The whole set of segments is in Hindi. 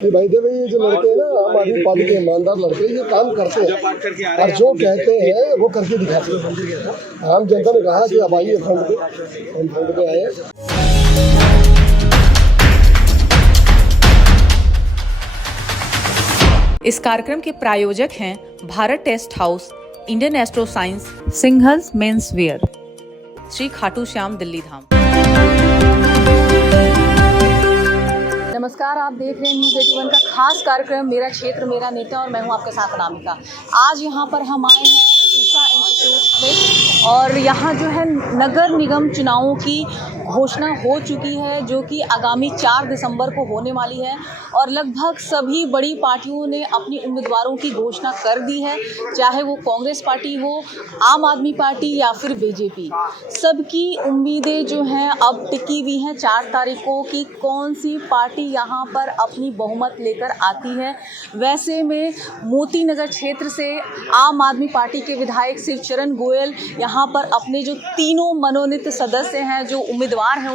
भाई देवे ये जो लड़के हैं ना आम आदमी पार्टी के ईमानदार लड़के ये काम करते हैं और जो कहते हैं वो करके दिखाते हैं। आम जनता ने कहा कि अब आइए फंड पे, हम फंड पे आए। इस कार्यक्रम के प्रायोजक हैं Bharat test house, Indian astro science, Singhal's men's wear, Shri Khatu Shyam Delhi Dham. नमस्कार, आप देख रहे हैं न्यूज़ 81 का खास कार्यक्रम मेरा क्षेत्र मेरा नेता और मैं हूं आपके साथ अनामिका। आज यहां पर हम आए हैं ऊषा इंस्टीट्यूट में और यहां जो है नगर निगम चुनावों की घोषणा हो चुकी है जो कि आगामी 4 दिसंबर को होने वाली है और लगभग सभी बड़ी पार्टियों ने अपनी उम्मीदवारों की घोषणा कर दी है, चाहे वो कांग्रेस पार्टी हो, आम आदमी पार्टी या फिर बीजेपी। सबकी उम्मीदें जो हैं अब टिकी हुई हैं 4 तारीख को कि कौन सी पार्टी यहाँ पर अपनी बहुमत लेकर आती है। वैसे में मोती नगर क्षेत्र से आम आदमी पार्टी के विधायक शिवचरण गोयल यहाँ पर अपने जो तीनों मनोनीत सदस्य हैं, जो उम्मीदवार हैं,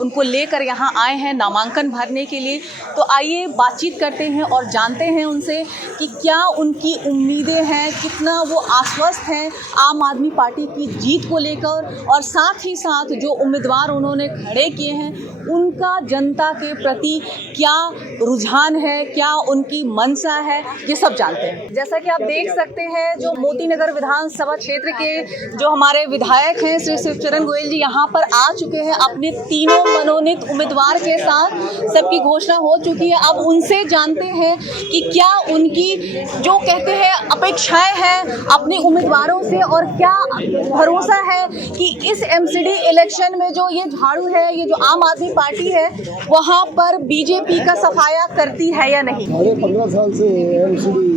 उनको लेकर यहाँ आए हैं नामांकन भरने के लिए। तो आइए बातचीत करते हैं और जानते हैं उनसे कि क्या उनकी उम्मीदें हैं, कितना वो आश्वस्त हैं आम आदमी पार्टी की जीत को लेकर, और साथ ही साथ जो उम्मीदवार उन्होंने खड़े किए हैं उनका जनता के प्रति क्या रुझान है, क्या उनकी मंशा है, ये सब जानते हैं। जैसा कि आप देख सकते हैं जो मोती नगर विधानसभा क्षेत्र के जो हमारे विधायक हैं श्री शिवचरण गोयल जी यहाँ पर आ चुके हैं अपने तीनों मनोनीत उम्मीदवार के साथ। सबकी घोषणा हो चुकी है। अब उनसे जानते हैं कि क्या उनकी जो कहते हैं अपेक्षाएं हैं अपने उम्मीदवारों से और क्या भरोसा है कि इस एमसीडी इलेक्शन में जो ये झाड़ू है, ये जो आम आदमी पार्टी है, वहाँ पर बीजेपी का सफाया करती है या नहीं। 15 साल से एमसीडी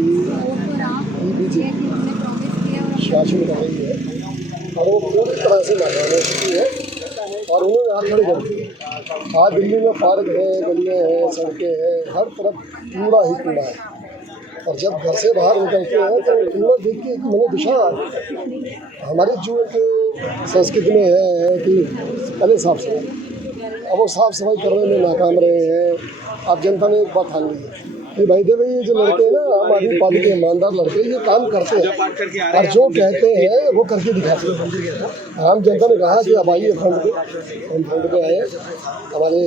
शासन कर रही है और वो पूरी तरह से नाकाम हो चुकी है और उन्होंने हाथ खड़े कर दिए। आज दिल्ली में पार्क है, गलियाँ हैं, सड़कें हैं, हर तरफ कूड़ा ही कूड़ा है और जब घर से बाहर निकलते हैं तो कूड़ा देख के मैंने दिशा हमारी जो एक संस्कृति में है कि पहले साफ सफाई, अब वो साफ सफाई करने में नाकाम रहे हैं। अब जनता ने एक बात ठान ली है कि भाई देवे ये जो लड़के हैं ना आम आदमी पार्टी के ईमानदार लड़के ये काम करते हैं और जो कहते हैं वो करके दिखाते हैं। आम जनता ने कहा कि अब आइए फंड पे, हम फंड पे आए। हमारे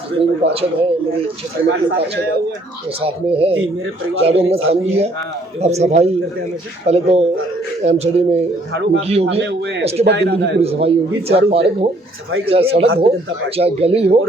जितने भी पार्षद हैं, मेरे क्षेत्र में 3 पार्षद हैं वो साथ में हैं, झाड़ू हमने थाम ली है। अब सफाई पहले तो एमसीडी में निकी होगी, उसके बाद दिल्ली की पूरी सफाई होगी, चाहे पार्क हो, चाहे सड़क हो, चाहे गली हो,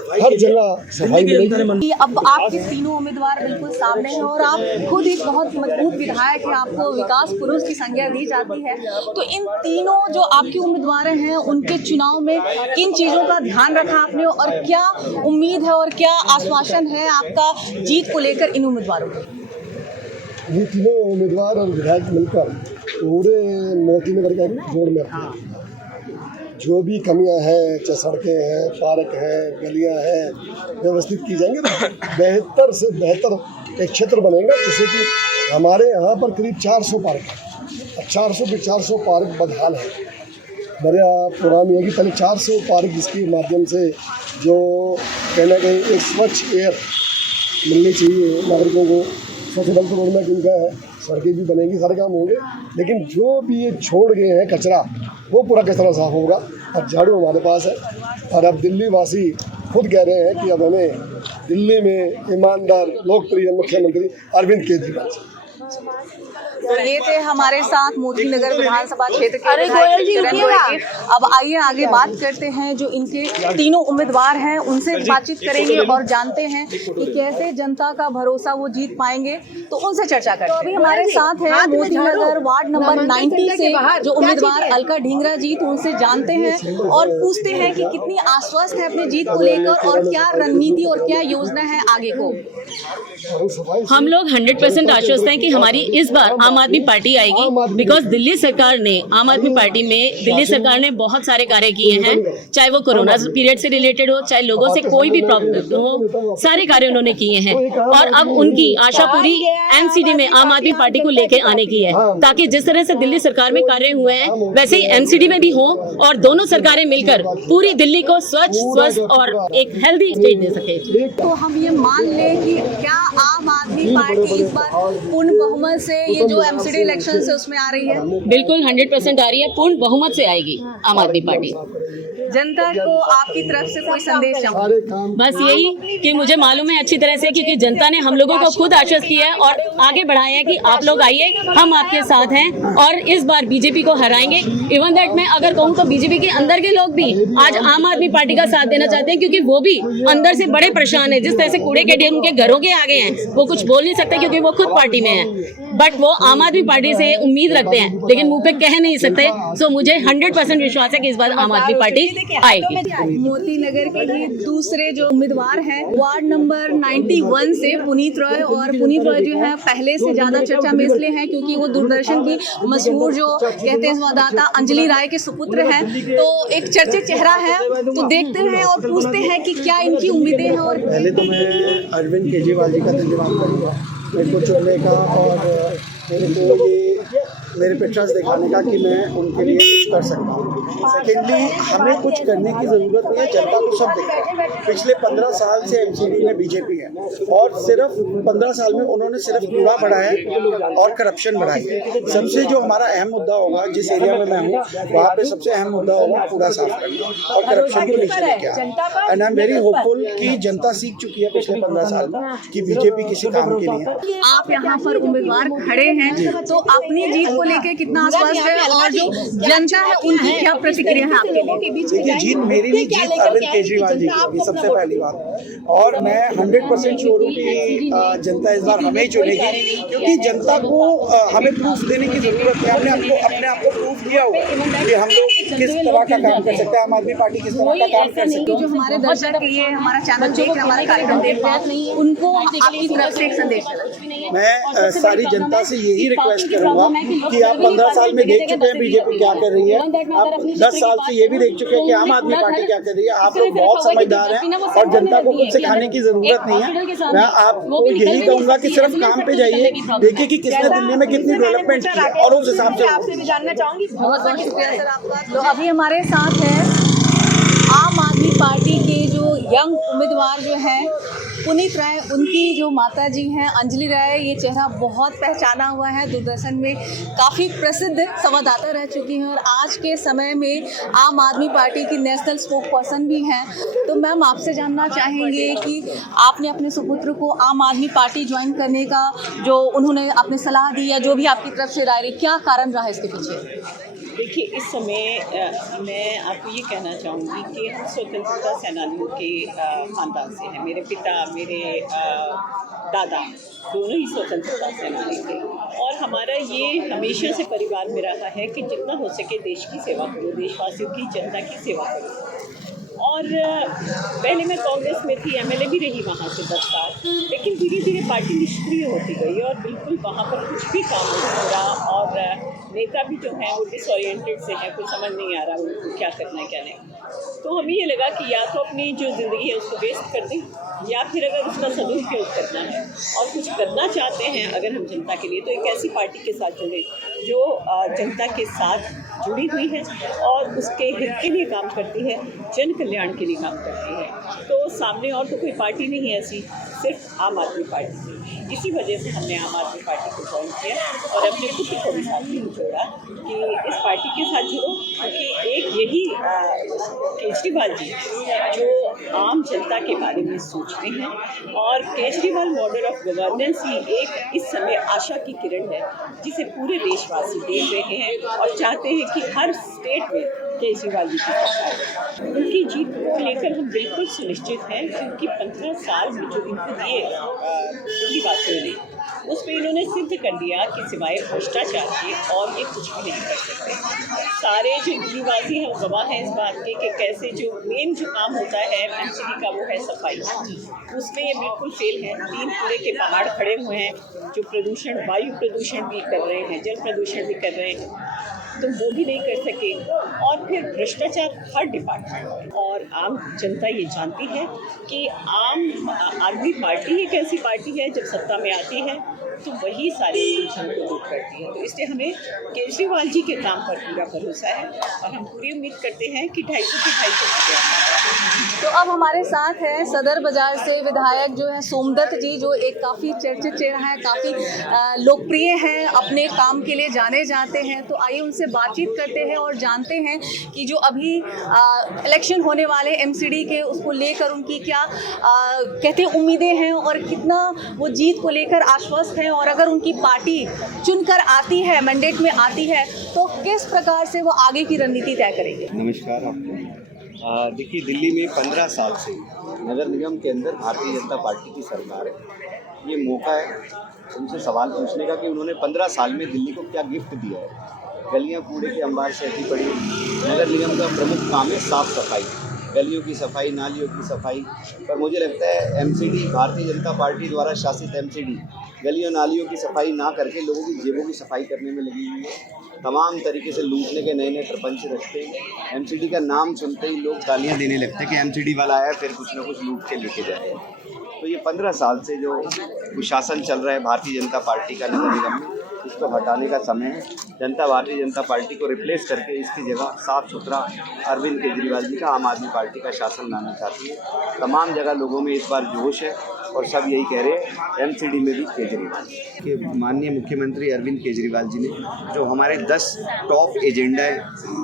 हर जगह सफाई मिलेगी। अब आपके तीनों उम्मीदवार बिल्कुल सामने हैं और आप खुद एक बहुत मजबूत विधायक हैं, आपको विकास पुरुष की संज्ञा दी जाती है। तो इन तीनों जो आपके उम्मीदवार हैं उनके चुनाव में किन चीज़ों का ध्यान रखा आपने और क्या उम्मीद है और क्या आश्वासन है आपका जीत को लेकर इन उम्मीदवारों को? ये तीनों उम्मीदवार और विधायक मिलकर पूरे मोती नगर के जोड़ में जो भी कमियां हैं, चाहे सड़कें हैं, पार्क हैं, गलियां हैं, व्यवस्थित की जाएंगे तो बेहतर से बेहतर एक क्षेत्र बनेगा। जैसे कि हमारे यहाँ पर करीब 400 पार्क है, 400 पार्क बदहाल है। मेरा प्रोग्राम ये कि पहले 400 पार्क जिसके माध्यम से जो कहीं ना कहीं एक स्वच्छ एयर मिलनी चाहिए नागरिकों को। सबसे पहले तो रोड में उनका है, सड़कें भी बनेंगी, सारे काम होंगे, लेकिन जो भी ये छोड़ गए हैं कचरा वो पूरा कचरा साफ होगा और झाड़ू हमारे पास है। और अब दिल्ली वासी खुद कह रहे हैं कि अब हमें दिल्ली में ईमानदार लोकप्रिय मुख्यमंत्री अरविंद केजरीवाल। तो ये थे हमारे साथ मोती नगर विधानसभा क्षेत्र के विधायक शिवचरण गोयल। अब आइए आगे बात करते हैं जो इनके तीनों उम्मीदवार हैं उनसे बातचीत करेंगे और जानते हैं कि कैसे जनता का भरोसा वो जीत पाएंगे, तो उनसे चर्चा करते हैं। तो अभी हमारे साथ है मोती नगर वार्ड नंबर 90 से जो उम्मीदवार अलका ढींगरा जी, तो उनसे जानते हैं और पूछते हैं कि कितनी आश्वस्त है अपनी जीत को लेकर और क्या रणनीति और क्या योजना है आगे को। हम लोग 100% आश्वस्त हैं कि हमारी इस बार आम आदमी पार्टी आएगी, बिकॉज दिल्ली सरकार ने आम आदमी पार्टी में दिल्ली सरकार ने बहुत सारे कार्य किए हैं, चाहे वो कोरोना पीरियड से रिलेटेड हो, चाहे लोगों से कोई भी प्रॉब्लम हो, सारे कार्य उन्होंने किए हैं। और अब उनकी आशा पूरी एमसीडी में आम आदमी पार्टी को लेके आने की है, ताकि जिस तरह से दिल्ली सरकार में कार्य हुए हैं वैसे ही एमसीडी में भी हो और दोनों सरकारें मिलकर पूरी दिल्ली को स्वच्छ, स्वस्थ और एक हेल्दी स्टेट दे सके। तो हम ये मान लें कि क्या आम आदमी पार्टी इस बार पूर्ण बहुमत से ये जो एमसीडी इलेक्शन है उसमें आ रही है? बिल्कुल 100% आ रही है, पूर्ण बहुमत से आएगी आम आदमी पार्टी। जनता को आपकी तरफ से कोई संदेश चाहूँ? बस यही कि मुझे मालूम है अच्छी तरह से, क्योंकि जनता ने हम लोगों को खुद आश्वस्त किया है और आगे बढ़ाया है कि आप लोग आइए, हम आपके साथ हैं और इस बार बीजेपी को हराएंगे। इवन दैट मैं अगर कहूँ तो बीजेपी के अंदर के लोग भी आज आम आदमी पार्टी का साथ देना चाहते हैं, क्योंकि वो भी अंदर से बड़े परेशान है। जिस तरह से कूड़े के ढेर उनके घरों के आगे हैं, वो कुछ बोल नहीं सकते क्योंकि वो खुद पार्टी में है, बट वो आम आदमी पार्टी से उम्मीद रखते हैं लेकिन मुंह पे कह नहीं सकते। सो मुझे 100% विश्वास है कि इस बार आम आदमी पार्टी आएगी। मोती नगर के लिए दूसरे जो उम्मीदवार हैं वार्ड नंबर 91 से पुनीत रॉय, और पुनीत रॉय जो है पहले से ज्यादा चर्चा में इसलिए हैं क्योंकि वो दूरदर्शन की मशहूर जो कहते हैं संवाददाता अंजलि राय के सुपुत्र हैं, तो एक चर्चित चेहरा है। तो देखते हैं और पूछते हैं कि क्या इनकी उम्मीदें हैं। और पहले तो मैं अरविंद केजरीवाल जी का धन्यवाद करूँगा मेरे को चुनने का और मेरे को ये मेरे पे ट्रस्ट दिखाने का कि मैं उनके लिए कुछ कर सकता हूँ। सेकेंडली, हमें कुछ करने की ज़रूरत नहीं है, जनता को सब दिख रहा है। पिछले 15 साल से एमसीडी में बीजेपी है और सिर्फ 15 साल में उन्होंने सिर्फ कूड़ा बढ़ाया है और करप्शन बढ़ाई है। सबसे जो हमारा अहम मुद्दा होगा, जिस एरिया में मैं हूँ वहाँ पे सबसे अहम मुद्दा होगा कूड़ा साफ करना और करप्शन को नीचे लेके आना। And I am very hopeful कि जनता सीख चुकी है पिछले 15 साल में कि बीजेपी किसी काम की नहीं है। आप यहाँ पर उम्मीदवार खड़े हैं तो अपनी जीत को लेके कितना आश्वस्त है और जो जनता है उनकी क्या प्रतिक्रिया है आपके लिए? देखिए, जीत मेरी नहीं, जीत अरविंद केजरीवाल जी की, सबसे पहली बात। और मैं 100% श्योर हूँ कि जनता इस बार हमें ही चुनेगी, क्योंकि जनता को हमें प्रूफ देने की जरूरत है। हमने अपने आप को प्रूफ किया हुआ कि हम लोग किस तरह का काम कर सकते हैं, आम आदमी पार्टी किस तरह का काम कर सकते हैं। जो हमारे दर्शक ये हमारा चैनल देख रहे, हमारा कार्यक्रम देख रहे हैं, उनको आपकी तरफ से एक संदेश। मैं सारी जनता से यही रिक्वेस्ट करूंगा कि आप 15 साल में देख चुके हैं बीजेपी क्या कर रही है, आप 10 साल से ये भी देख चुके हैं कि आम आदमी पार्टी क्या कर रही है। आप लोग बहुत समझदार हैं और जनता को कुछ सिखाने की जरूरत नहीं है। मैं आपको यही कहूंगा कि सिर्फ काम पे जाइए, देखिए कि किसने दिल्ली में कितनी डेवलपमेंट की है और उस हिसाब से आपसे भी जानना चाहूंगी। बहुत बहुत शुक्रिया सर आपका। तो अभी हमारे साथ है आम आदमी पार्टी के जो यंग उम्मीदवार जो हैं पुनीत राय, उनकी जो माता जी हैं अंजलि राय। ये चेहरा बहुत पहचाना हुआ है, दूरदर्शन में काफ़ी प्रसिद्ध संवाददाता रह चुकी हैं और आज के समय में आम आदमी पार्टी की नेशनल स्पोक पर्सन भी हैं। तो मैम, आपसे जानना चाहेंगे कि आपने अपने सुपुत्र को आम आदमी पार्टी ज्वाइन करने का जो उन्होंने आपने सलाह दी या जो भी आपकी तरफ से राय रही, क्या कारण रहा इसके पीछे? देखिए, इस समय मैं आपको ये कहना चाहूँगी कि हम स्वतंत्रता सेनानियों के ख़ानदान से हैं। मेरे पिता, मेरे दादा दोनों ही स्वतंत्रता सेनानी थे और हमारा ये हमेशा से परिवार में रहा है कि जितना हो सके देश की सेवा करो, देशवासियों की, जनता की सेवा करो। और पहले मैं कांग्रेस में थी, एमएलए भी रही वहाँ से 10 साल, लेकिन धीरे धीरे पार्टी निष्क्रिय होती गई और बिल्कुल वहाँ पर कुछ भी काम नहीं हो रहा और नेता भी जो हैं वो डिसओरिएंटेड से हैं, कुछ समझ नहीं आ रहा उनको क्या करना है क्या नहीं। तो हमें ये लगा कि या तो अपनी जो ज़िंदगी है उसको वेस्ट कर दें या फिर अगर उसका सदुपयोग करना है और कुछ करना चाहते हैं अगर हम जनता के लिए, तो एक ऐसी पार्टी के साथ जुड़े जो जनता के साथ जुड़ी हुई है और उसके हित के लिए काम करती है, जन कल्याण के लिए काम करती है। तो सामने और तो कोई पार्टी नहीं है ऐसी, सिर्फ आम आदमी पार्टी। इसी वजह से हमने आम आदमी पार्टी को ज्वाइन किया और अपने पुत्र को भी साथ में जोड़ा कि इस पार्टी के साथ जुड़ो, क्योंकि एक यही केजरीवाल जी जो आम जनता के बारे में सोचते हैं और केजरीवाल मॉडल ऑफ गवर्नेंस ही एक इस समय आशा की किरण है जिसे पूरे देशवासी देख रहे हैं और चाहते हैं कि हर स्टेट में केजरीवाल जी की सरकार। उनकी जीत को लेकर हम बिल्कुल सुनिश्चित हैं क्योंकि 15 साल में जो इनको दिए दिल्ली वासियों ने उस पर इन्होंने सिद्ध कर दिया कि सिवाय भ्रष्टाचार के और ये कुछ भी नहीं कर सकते। सारे जो दिल्लीवासी हैं वो गवाह हैं इस बात के कि कैसे जो मेन जो काम होता है एमसीडी का वो है सफाई, उसमें ये बिल्कुल फेल है। 3 कूड़े के पहाड़ खड़े हुए हैं जो प्रदूषण, वायु प्रदूषण भी कर रहे हैं, जल प्रदूषण भी कर रहे हैं, तो वो भी नहीं कर सके। और फिर भ्रष्टाचार हर डिपार्टमेंट, और आम जनता ये जानती है कि आम आदमी पार्टी एक ऐसी पार्टी है जब सत्ता में आती है तो वही सारी उलझन को दूर करती है। तो इसलिए हमें केजरीवाल जी के काम पर पूरा भरोसा है और हम पूरी उम्मीद करते हैं कि 250 के 250। तो अब हमारे साथ है सदर बाजार से विधायक जो है सोमदत्त जी, जो एक काफ़ी चर्चित चेहरा है, काफ़ी लोकप्रिय हैं, अपने काम के लिए जाने जाते हैं। तो आइए उनसे बातचीत करते हैं और जानते हैं कि जो अभी इलेक्शन होने वाले एमसीडी के, उसको लेकर उनकी क्या कहते हैं उम्मीदें हैं और कितना वो जीत को लेकर आश्वस्त हैं, और अगर उनकी पार्टी चुनकर आती है, मैंडेट में आती है, तो किस प्रकार से वो आगे की रणनीति तय करेंगे। नमस्कार आपको। देखिए, दिल्ली में 15 साल से नगर निगम के अंदर भारतीय जनता पार्टी की सरकार है। ये मौका है उनसे सवाल पूछने का कि उन्होंने 15 साल में दिल्ली को क्या गिफ्ट दिया है। गलियां कूड़े के अंबार से ऐसी पड़ी। नगर निगम का प्रमुख काम है साफ सफाई, गलियों की सफाई, नालियों की सफाई। पर मुझे लगता है एमसीडी, भारतीय जनता पार्टी द्वारा शासित एमसीडी गलियों नालियों की सफाई ना करके लोगों की जेबों की सफाई करने में लगी हुई है। तमाम तरीके से लूटने के नए नए प्रपंच रखते हैं। एमसीडी का नाम सुनते ही लोग तालियां देने लगते हैं कि एमसीडी वाला आया, फिर कुछ ना कुछ लूट के लेके जाए। तो ये 15 साल से जो कुशासन चल रहा है भारतीय जनता पार्टी का नगर निगम में, इसको हटाने का समय है। जनता भारतीय जनता पार्टी को रिप्लेस करके इसकी जगह साफ सुथरा अरविंद केजरीवाल जी का आम आदमी पार्टी का शासन लाना चाहती है। तमाम जगह लोगों में इस बार जोश है और सब यही कह रहे हैं एमसीडी में भी केजरीवाल के। माननीय मुख्यमंत्री अरविंद केजरीवाल जी ने जो हमारे 10 टॉप एजेंडा है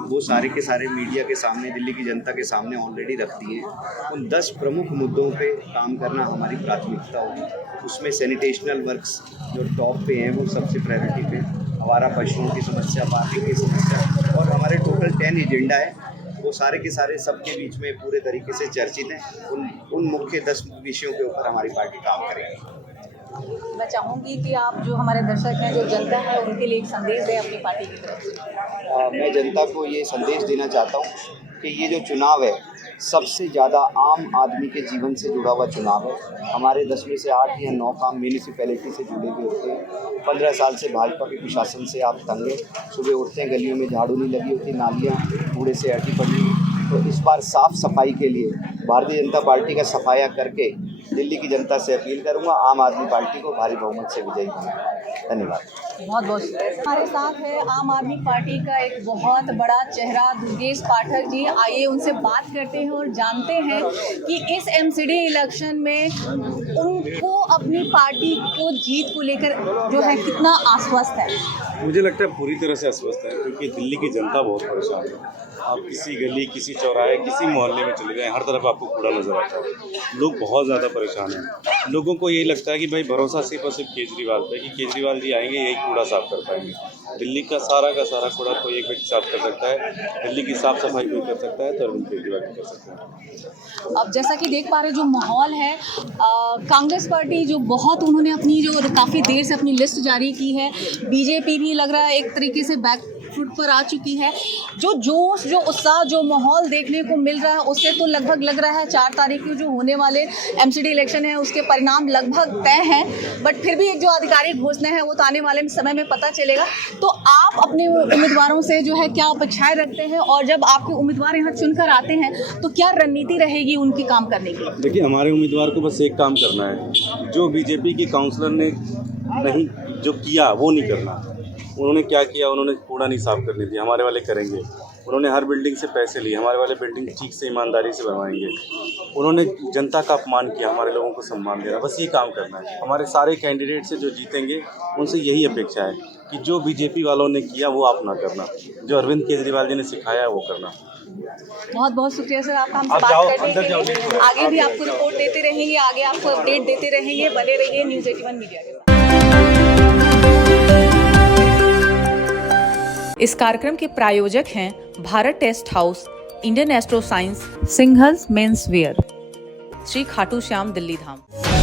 वो सारे के सारे मीडिया के सामने, दिल्ली की जनता के सामने ऑलरेडी रख दिए हैं। उन 10 प्रमुख मुद्दों पे काम करना हमारी प्राथमिकता होगी। उसमें सैनिटेशनल वर्क्स जो टॉप पे हैं वो सबसे प्रायोरिटी पे, आवारा पशुओं की समस्या, पार्किंग की समस्या, और हमारे टोटल 10 एजेंडा है वो सारे के सारे सबके बीच में पूरे तरीके से चर्चित हैं। उन मुख्य 10 विषयों के ऊपर हमारी पार्टी काम करेगी। मैं चाहूँगी कि आप जो हमारे दर्शक हैं, जो जनता है, उनके लिए एक संदेश दें अपनी पार्टी की तरफ से। मैं जनता को ये संदेश देना चाहता हूँ कि ये जो चुनाव है सबसे ज़्यादा आम आदमी के जीवन से जुड़ा हुआ चुनाव है। हमारे 10 में से 8 या 9 काम म्यूनिसिपैलिटी से जुड़े हुए होते हैं। 15 साल से भाजपा के प्रशासन से आप तंग हैं। सुबह उठते हैं, गलियों में झाड़ू नहीं लगी होती, नालियाँ कूड़े से अटी पड़ी। तो इस बार साफ सफाई के लिए भारतीय जनता पार्टी का सफाया करके दिल्ली की जनता से अपील करूंगा आम आदमी पार्टी को भारी बहुमत से विजयी बनाएं। धन्यवाद। बहुत बहुत हमारे साथ है आम आदमी पार्टी का एक बहुत बड़ा चेहरा दुर्गेश पाठक जी। आइए उनसे बात करते हैं और जानते हैं कि इस एमसीडी इलेक्शन में उनको अपनी पार्टी को जीत को लेकर जो है कितना आश्वस्त है। मुझे लगता है पूरी तरह से आश्वस्त है, क्योंकि दिल्ली की जनता बहुत परेशान है। आप किसी गली, किसी चौराहे, किसी मोहल्ले में चले जाएं, हर तरफ आपको कूड़ा नजर आता है। लोग बहुत ज़्यादा परेशान हैं। लोगों को यही लगता है कि भाई भरोसा सिर्फ और सिर्फ केजरीवाल पे, कि केजरीवाल जी आएंगे यही कूड़ा साफ कर पाएंगे। दिल्ली का सारा कूड़ा कोई एक व्यक्ति साफ कर सकता है, दिल्ली की साफ सफाई कोई कर सकता है तो अरविंद केजरीवाल भी कर सकता है। अब जैसा कि देख पा रहे जो माहौल है, कांग्रेस पार्टी जो बहुत उन्होंने अपनी जो काफ़ी देर से अपनी लिस्ट जारी की है, बीजेपी भी लग रहा है एक तरीके से बैक फुट पर आ चुकी है। जो जोश, जो उत्साह, जो माहौल देखने को मिल रहा है, उससे तो लगभग लग रहा है 4 तारीख को जो होने वाले एमसीडी इलेक्शन है उसके परिणाम लगभग तय हैं। बट फिर भी एक जो आधिकारिक घोषणा है वो तो आने वाले समय में पता चलेगा। तो आप अपने उम्मीदवारों से जो है क्या अपेक्षाएं रखते हैं, और जब आपके उम्मीदवार यहाँ चुनकर आते हैं तो क्या रणनीति रहेगी उनकी काम करने की? देखिए, हमारे उम्मीदवार को बस एक काम करना है, जो बीजेपी की काउंसलर ने नहीं जो किया वो नहीं करना। उन्होंने क्या किया, उन्होंने कूड़ा नहीं साफ करने दिया, हमारे वाले करेंगे। उन्होंने हर बिल्डिंग से पैसे लिए, हमारे वाले बिल्डिंग ठीक से ईमानदारी से बनवाएंगे। उन्होंने जनता का अपमान किया, हमारे लोगों को सम्मान देना, बस ये काम करना है। हमारे सारे कैंडिडेट से जो जीतेंगे उनसे यही अपेक्षा है कि जो बीजेपी वालों ने किया वो आप ना करना, जो अरविंद केजरीवाल जी ने सिखाया है वो करना। बहुत बहुत शुक्रिया सर आपका हमसे बात करने के लिए। आगे भी आपको रिपोर्ट देते रहेंगे, आगे आपको अपडेट देते रहेंगे। बने रहिए न्यूज़ 81 मीडिया के साथ। इस कार्यक्रम के प्रायोजक हैं Bharat test house, Indian astro science, Singhal's men's wear, Shri Khatu Shyam Delhi धाम।